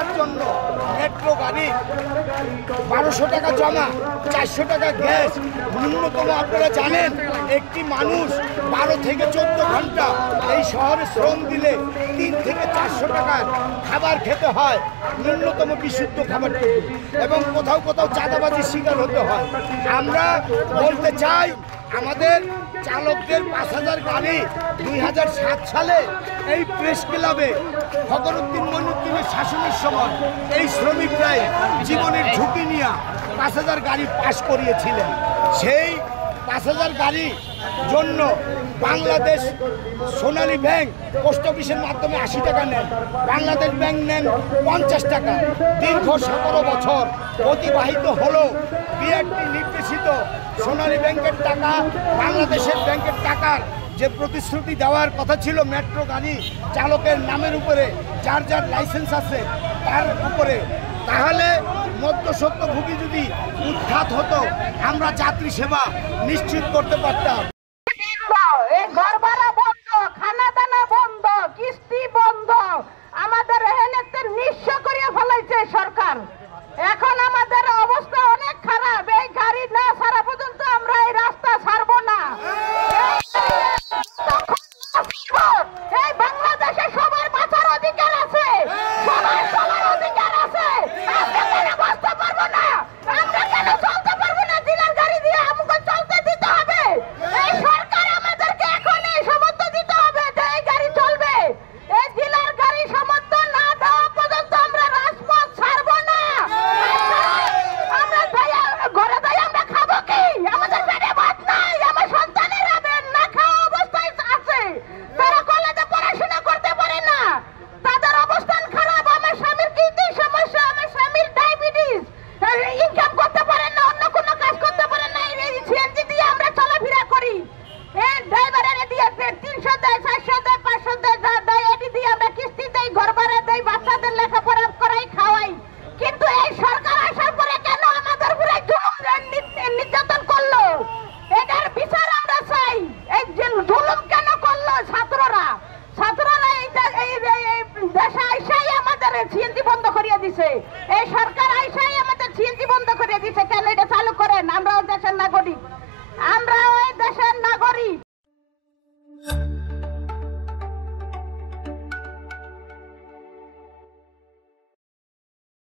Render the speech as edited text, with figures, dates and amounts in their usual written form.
টাকার জন্য মেট্রো গাড়ি 1200 টাকা জমা, 400 টাকা গ্যাস, ন্যূনতম আপনারা জানেন একটি মানুষ 12 থেকে 14 ঘন্টা এই শহরে শ্রম দিলে 3 থেকে 400 টাকার খাবার খেতে হয়, ন্যূনতম বিশুদ্ধ খাবারটুকু, এবং কোথাও কোথাও চাঁদাবাজির শিকার হতে হয়। আমরা বলতে চাই আমাদের চালকদের 5000 গাড়ি 2007 সালে এই প্রেস ক্লাবে ফখরুদ্দিন মঈনুদ্দিনের শাসনের সময় এই শ্রমিকরাই জীবনের ঝুঁকি নিয়ে 5000 গাড়ি পাস করিয়েছিলেন। সেই 5000 গাড়ি জন্য বাংলাদেশ সোনালী ব্যাংক পোস্ট অফিসের মাধ্যমে 80 টাকা নেন, বাংলাদেশ ব্যাংক নেন 50 টাকা। দীর্ঘ 17 বছর অতিবাহিত হলো, বিআরটি নির্দেশিত সোনালী ব্যাংকের টাকা, বাংলাদেশের ব্যাংকের টাকার যে প্রতিশ্রুতি দেওয়ার কথা ছিল মেট্রো গাড়ি চালকের নামের উপরে, যার যার লাইসেন্স আছে তার উপরে, তাহলে মধ্যস্বত্বভোগী যদি উৎখাত হতো আমরা যাত্রী সেবা নিশ্চিত করতে পারতাম।